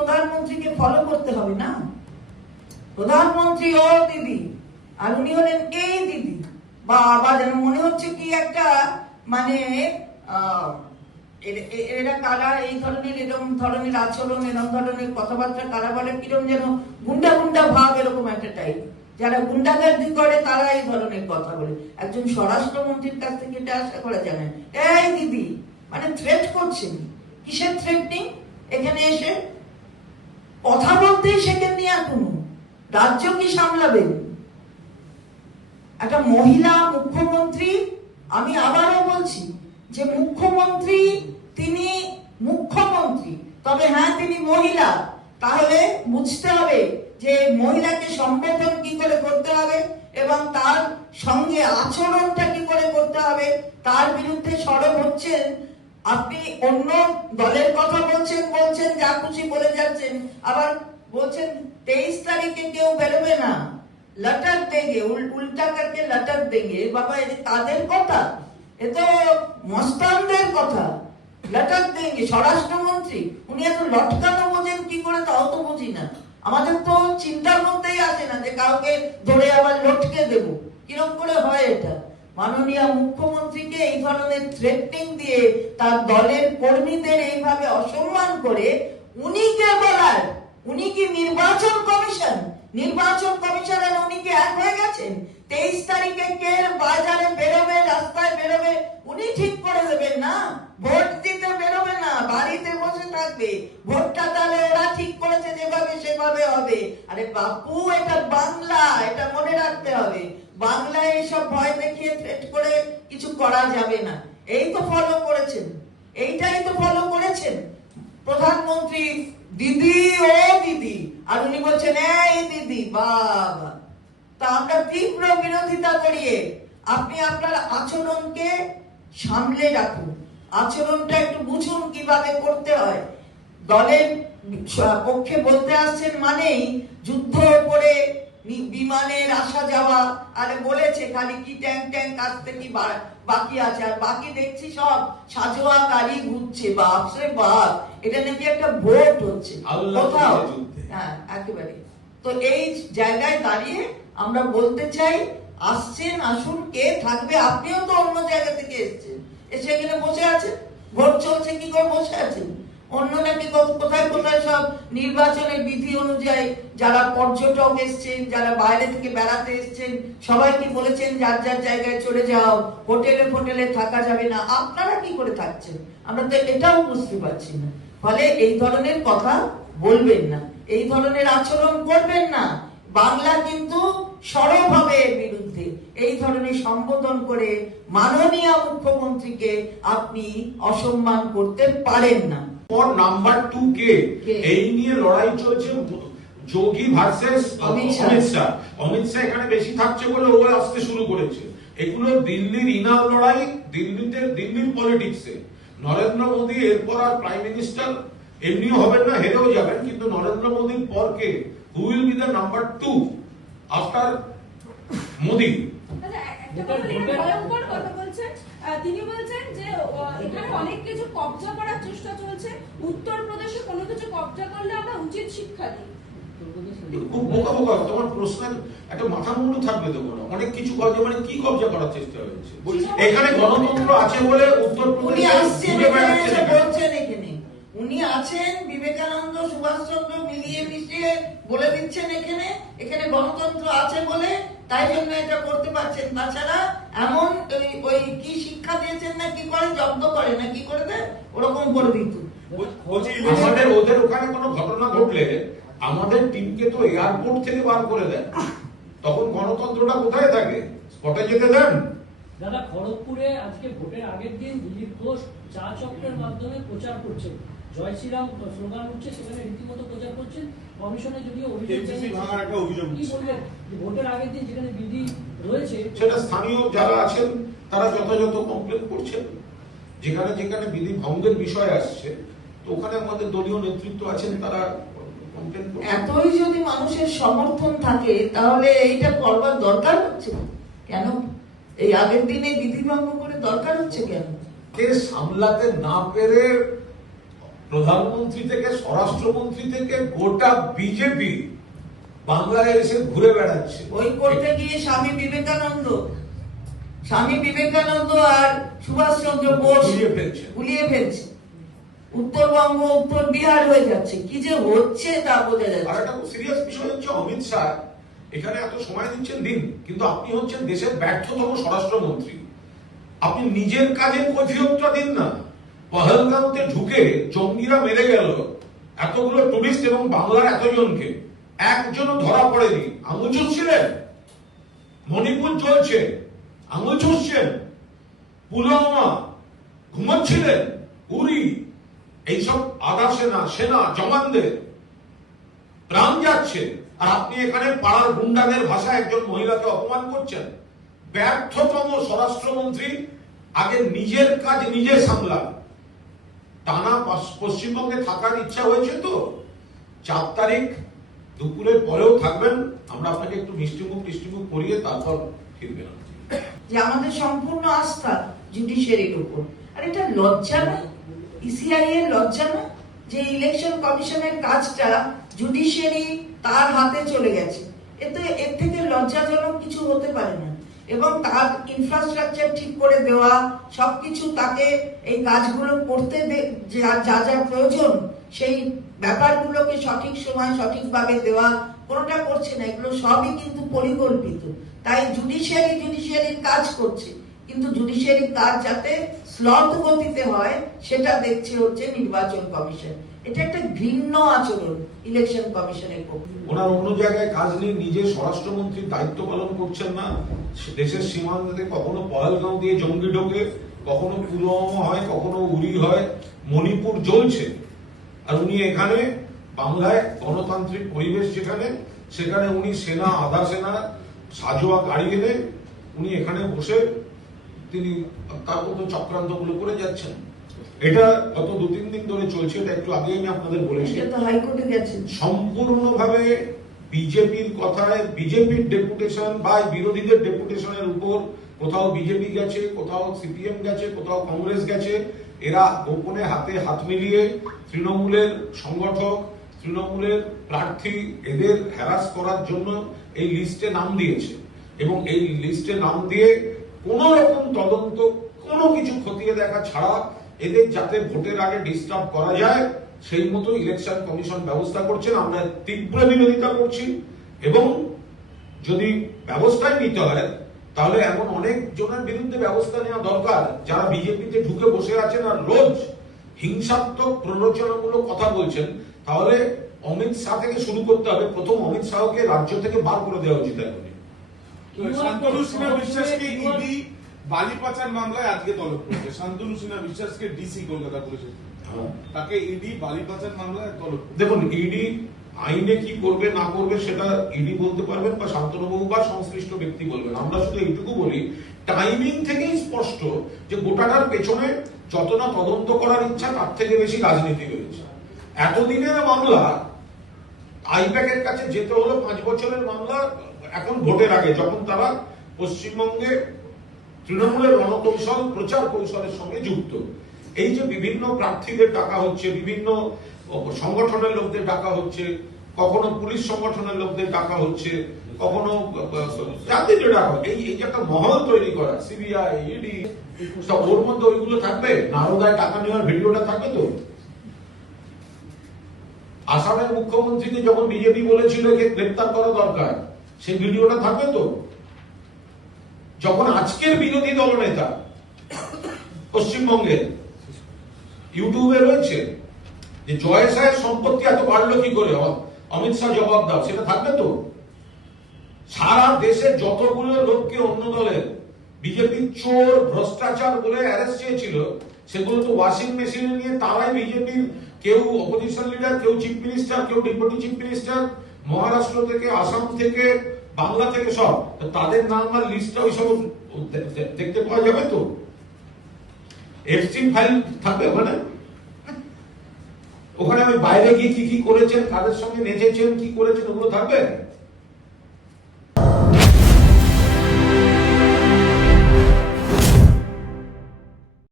প্রধানমন্ত্রীকে ফলো করতে হবে না? প্রধানমন্ত্রী ও দিদি, আর উনি হলেন এই দিদি। বা যেন মনে হচ্ছে কি একটা মানে এরা কারা এই ধরনের, এরকম ধরনের আচরণ, এরকম ধরনের কথাবার্তা কারা বলে, কিরকম যেন গুন্ডা গুন্ডা ভাব, এরকম একটা টাইপ। যারা গুন্ডাগার্দি করে তারা এই ধরনের কথা বলে। একজন স্বরাষ্ট্রমন্ত্রীর কাছ থেকে এটা আশা করা যায় না। এই দিদি মানে থ্রেট করছেন। কিসের থ্রেটনিং? এখানে এসে কথা বলতেই শেখেন নি এখনো, রাজ্য কি সামলাবেন? একটা মহিলা মুখ্যমন্ত্রী, আমি আবারও বলছি যে মুখ্যমন্ত্রী, তিনি মুখ্যমন্ত্রী, তবে হ্যাঁ তিনি মহিলা। তাহলে বুঝতে হবে যে মহিলাকে সম্বোধন কি করে করতে হবে এবং তার সঙ্গে আচরণটা কি করে করতে হবে। তার বিরুদ্ধে সরব হচ্ছেন, আপনি অন্য দলের কথা বলছেন যা খুশি বলে যাচ্ছেন, আবার বলছেন 23 তারিখে কেউ বেরোবে না, লটক দেंगे, উল্টা করকে লটক দেंगे। বাবা এটা তাদের কথা, এ তো মস্তানদের কথা। লটক দেंगे স্বরাষ্ট্রমন্ত্রী, উনি এত লটকানো বোঝেন কি করে তাও তো বুঝি না। আমাদের তো চিন্তার মধ্যেই আসে না যে কাউকে ধরে আবার লটকে দেব, কিরকম করে হয় এটা? মাননীয় মুখ্যমন্ত্রীকে এই ধরনের থ্রেটনিং দিয়ে তার দলের কর্মীদের এইভাবে অসম্মান করে উনি কে বলার? উনি কি নির্বাচন কমিশন? নির্বাচন কমিশনের উনি কি এক হয়ে গেছেন? 23 তারিখে কে বাজারে বেরোবে, রাস্তায় বেরোবে উনি ঠিক করে দেবেন না? ভোট দিতে বেরোবে না, বাড়িতে বসে থাকবে। ভোটটা তাহলে ওরা ঠিক করেছে যেভাবে সেভাবে হবে। আরে বাপু, এটা বাংলা, এটা মনে রাখতে হবে। বাংলায় এইসব ভয় দেখিয়ে থ্রেট করে কিছু করা যাবে না। এই তো ফলো করেছেন, এইটাই তো ফলো করেছেন। প্রধানমন্ত্রী দিদি ও দিদি, আর উনি বলছেন এই দিদি। বাবা, তা আমরা তীব্র বিরোধিতা করিয়ে আপনি আপনার আচরণকে সামলে রাখুন, আচরণটা একটু বুঝুন কিভাবে করতে হয়। দলের পক্ষে বলতে আসছেন মানেই যুদ্ধ করে বিমানের আসা যাওয়া, আরে বলেছে খালি কি ট্যাঙ্ক আসতে কি বাকি আছে, আর বাকি দেখছি সব সাজোয়া গাড়ি ঘুরছে। বাপরে বাপ, এটা নাকি একটা ভোট হচ্ছে কোথাও। হ্যাঁ একেবারে। তো এই জায়গায় দাঁড়িয়ে আমরা বলতে চাই, আসছেন আসুন, কে থাকবে? আপনিও তো অন্য জায়গা থেকে এসছেন, এসে এখানে বসে আছেন। ভোট চলছে কি করে বসে আছেন? অন্য নাকি কোথায় কোথায় সব নির্বাচনের বিধি অনুযায়ী যারা পর্যটক এসছেন, যারা বাইরে থেকে বেড়াতে এসছেন, সবাইকে বলেছেন যার যার জায়গায় চলে যাও, হোটেলে থাকা যাবে না। আপনারা কি করে থাকছেন? আমরা তো এটাও বুঝতে পারছি না। ফলে এই ধরনের কথা বলবেন না, এই ধরনের আচরণ করবেন না। বাংলা কিন্তু সরব হবে এর বিরুদ্ধে। এই ধরনের সম্বোধন করে মাননীয় মুখ্যমন্ত্রীকে আপনি অসম্মান করতে পারেন না। নাম্বার 2 কে এই নিয়ে লড়াই চলছে, যোগী ভার্সেস অমিত শাহ। অমিত শাহ এখানে বেশি থাকছে বলে ও আসতে শুরু করেছে। এগুলো দিল্লির ইনার লড়াই, দিল্লির পলিটিক্সে। নরেন্দ্র মোদী এরপর আর প্রাইম মিনিস্টার এমনিও হবেন না, হেরেও যাবেন, কিন্তু নরেন্দ্র মোদীর পর কে? Who will be the number 2 after Modi? তিনি বলছেন যে এখানে অনেক কিছু কবজা করার চেষ্টা চলছে, উত্তরপ্রদেশে কোনো কিছু কবজা করলে আমরা উচিত শিক্ষা দিই। খুব বোকা বোকা তোমার প্রশ্নের একটা মাথা মুন্ডু থাকবে তো। কোনো অনেক কিছু কবজা মানে কি কবজা করার চেষ্টা হয়েছে? এখানে গণতন্ত্র আছে বলে উত্তরপ্রদেশে বলছেন, এখানে উনি আছেন, বিবেকানন্দ সুভাষচন্দ্র মিলিয়ে মিশিয়ে বলে দিচ্ছেন এখানে গণতন্ত্র আছে বলে তাই জন্য এটা করতে পারছেন। তাছাড়া এমন ওই কি শিক্ষা দিয়েছেন না কি করে, জব্দ করে না কি করে দেয়, ওরকম করে দিত। আমাদের ওদের ওখানে কোনো ঘটনা ঘটলে আমাদের টিমকে তো এয়ারপোর্ট থেকে বার করে দেয়, তখন গণতন্ত্রটা কোথায় থাকে? স্পটে যেতে দেন? দাদা, খড়গপুরে আজকে ভোটের আগের দিন দিলীপ ঘোষ চা চক্রের মাধ্যমে প্রচার করছেন, জয় শ্রীরাম স্লোগান উঠছে, সেখানে রীতিমতো প্রচার করছেন। কমিশনে যদিও অভিযোগ কি বলবেন ভোটের আগের দিন যেখানে বিধি রয়েছে? সেটা স্থানীয় যারা আছেন তারা যথাযথ কমপ্লেন করছেন, যেখানে যেখানে বিধি ভঙ্গের বিষয় আসছে, তো ওখানে আমাদের দলীয় নেতৃত্ব আছেন, তারা কমপ্লেন করছেন। এতই যদি মানুষের সমর্থন থাকে তাহলে এইটা করবার দরকার হচ্ছে কেন? এই আগের দিনে বিধি ভঙ্গ করে দরকার হচ্ছে কেন? কে সামলাতে না পেরে প্রধানমন্ত্রী থেকে স্বরাষ্ট্রমন্ত্রী থেকে গোটা বিজেপি বাংলায় এসে ঘুরে বেড়াচ্ছে। ওই করতে গিয়ে স্বামী বিবেকানন্দ আর সুভাষচন্দ্র বোস গুলিয়ে ফেলছে। উত্তরবঙ্গ উত্তর বিহার হয়ে যাচ্ছে, কি যে হচ্ছে তা বোঝা আর যাচ্ছে। একটা সিরিয়াস বিষয় হচ্ছে অমিত শাহ এখানে এত সময় দিচ্ছেন দিন, কিন্তু আপনি হচ্ছেন দেশের ব্যর্থতম স্বরাষ্ট্রমন্ত্রী। আপনি নিজের কাজের কৈফিয়তটা দিন না। পহেলগাঁওতে ঢুকে জঙ্গিরা মেরে গেল এতগুলো টুরিস্ট এবং বাংলার এতজনকে, একজনও ধরা পড়েনি। আঙুল চুষছিলেন। মণিপুর চলছে, আঙুল চুষছেন। পুলওয়ামা ঘুমাচ্ছিলেন। উরি এইসব আধা সেনা জওয়ানদের প্রাণ যাচ্ছে, আর আপনি এখানে পাড়ার গুন্ডাদের ভাষায় একজন মহিলাকে অপমান করছেন। ব্যর্থতম স্বরাষ্ট্রমন্ত্রী। আগে নিজের কাজ নিজে সামলান। টানা পশ্চিমবঙ্গে থাকার ইচ্ছা হয়েছে তো 4 তারিখ দুপুরের পরেও থাকবেন। আমরা আপনাকে একটু মিষ্টিমুখ করিয়ে তারপর ফিরবেন। যে আমাদের সম্পূর্ণ আস্থা জুডিশিয়ারির উপর। আর এটা লজ্জা না, ইসিআই এর লজ্জা না যে ইলেকশন কমিশনের কাজটা জুডিশিয়ারি তার হাতে চলে গেছে। এতে এর থেকে লজ্জাজনক কিছু হতে পারে না। এবং তার ইনফ্রাস্ট্রাকচার ঠিক করে দেওয়া, সবকিছু তাকে এই কাজগুলো করতে যা যা প্রয়োজন সেই ব্যাপারগুলোকে সঠিক সময় সঠিকভাবে দেওয়া, কোনোটা করছে না। এগুলো সবই কিন্তু পরিকল্পিত। তাই জুডিশিয়ারির কাজ করছে, কিন্তু জুডিশিয়ারির কাজ যাতে স্লথ গতিতে হয় সেটা দেখছে হচ্ছে নির্বাচন কমিশন। এটা একটা ঘৃণ্য আচরণ ইলেকশন কমিশনের পক্ষে। ওনার অন্য জায়গায় কাজ নেই, নিজে স্বরাষ্ট্রমন্ত্রীর দায়িত্ব পালন করছেন না। দেশের সীমান্তে কখনো পহেলগাঁও দিয়ে জঙ্গি ঢোকে, কখনো পুলওয়ামা হয়, কখনো উরি হয়, মণিপুর জ্বলছে। আর উনি এখানে বাংলায় গণতান্ত্রিক পরিবেশ যেখানে, সেখানে উনি সেনা আধা সেনা সাজোয়া গাড়ি এনে উনি এখানে বসে তিনি তার মতো চক্রান্ত গুলো করে যাচ্ছেন। এটা গত 2-3 দিন ধরে চলছে। এটা একটু আগে আমি আপনাদের বলেছি। হাইকোর্টে গেছেন সম্পূর্ণভাবে বিজেপির কথায়, বিজেপির ডেপুটেশন বা বিরোধীদের ডেপুটেশনের উপর কোথাও বিজেপি গেছে, কোথাও সিপিএম গেছে, কোথাও কংগ্রেস গেছে। এরা গোপনে হাতে হাত মিলিয়ে তৃণমূলের সংগঠক, তৃণমূলের প্রার্থী এদের হ্যারাস করার জন্য এই লিস্টে নাম দিয়েছে। এবং এই লিস্টে নাম দিয়ে কোন রকম তদন্ত, কোনো কিছু খতিয়ে দেখা ছাড়া এদের যাতে ভোটের আগে ডিস্টার্ব করা যায় সেই মতো ইলেকশন কমিশন ব্যবস্থা করছেন। আমরা তীব্র বিরোধিতা করছি। এবং যদি ব্যবস্থাই নিতে হয় তাহলে এমন অনেক জনের বিরুদ্ধে ব্যবস্থা নেওয়া দরকার যারা বিজেপিতে ঢুকে বসে আছেন আর রোজ হিংসাত্মক প্ররোচনামূলক কথা বলছেন। তাহলে অমিত শাহ থেকে শুরু করতে হবে। প্রথম অমিত শাহকে রাজ্য থেকে বার করে দেওয়া উচিত। এখনই শান্তনু সিনহা বিশ্বাসকে ইডি বালি পাচার মামলায় আজকে তলব করেছে। শান্তনু সিনহা বিশ্বাসকে ডিসি কলকাতা পুলিশের তাকে ইডি বালি পাচার মামলায় তলব। দেখুন, ইডি আইনে কি করবে না করবে সেটা ইডি বলতে পারবেন বা শান্তনুবাবু বা সংশ্লিষ্ট ব্যক্তি বলবেন। আমরা শুধু এইটুকু বলি, টাইমিং থেকেই স্পষ্ট যে গোটাটার পেছনে যত না তদন্ত করার ইচ্ছা তার থেকে বেশি রাজনীতি রয়েছে। এতদিনের মামলা আইপ্যাকের কাছে যেতে হলো 5 বছরের মামলা এখন ভোটের আগে, যখন তারা পশ্চিমবঙ্গে তৃণমূলের রণকৌশল প্রচার কৌশলের সঙ্গে যুক্ত। এই যে বিভিন্ন প্রার্থীদের ডাকা হচ্ছে, বিভিন্ন সংগঠনের লোকদের ডাকা হচ্ছে, কখনো পুলিশ সংগঠনের লোকদের ডাকা হচ্ছে, কখনো জাতিদের ডাকা হচ্ছে, এই যে একটা মহল তৈরি করা, সিবিআই, ইডি, ওর মধ্যে ওইগুলো থাকবে। নারদায় টাকা নেওয়ার ভিডিওটা থাকবে তো। আসামের মুখ্যমন্ত্রীকে যখন বিজেপি বলেছিল যে গ্রেপ্তার করা দরকার, সেই ভিডিওটা থাকবে তো। যখন আজকের বিরোধী দলনেতা পশ্চিমবঙ্গে ইউটিউবে রয়েছে যে জয় শাহের সম্পত্তি এত বাড়লো কি করে, অমিত শাহ জবাব দাও, সেটা থাকবে তো। সারা দেশে যতগুলো লোককে অন্য দলের বিজেপির চোর ভ্রষ্টাচার বলে অ্যারেস্ট চেয়েছিল, সেগুলো তো ওয়াশিং মেশিনে নিয়ে তারাই বিজেপির কেউ অপোজিশন লিডার, কেউ চিফ মিনিস্টার, কেউ ডেপুটি চিফ মিনিস্টার, মহারাষ্ট্র থেকে, আসাম থেকে, বাংলা থেকে সব, তাদের নাম আর লিস্টটা ওই সব দেখতে পাওয়া যাবে তো। এফসিন ফাইল থাকবে ওখানে। ওখানে আমি বাইরে গিয়ে কি কি করেছেন, কাদের সঙ্গে নেচেছেন, কি করেছেন, ওগুলো থাকবে।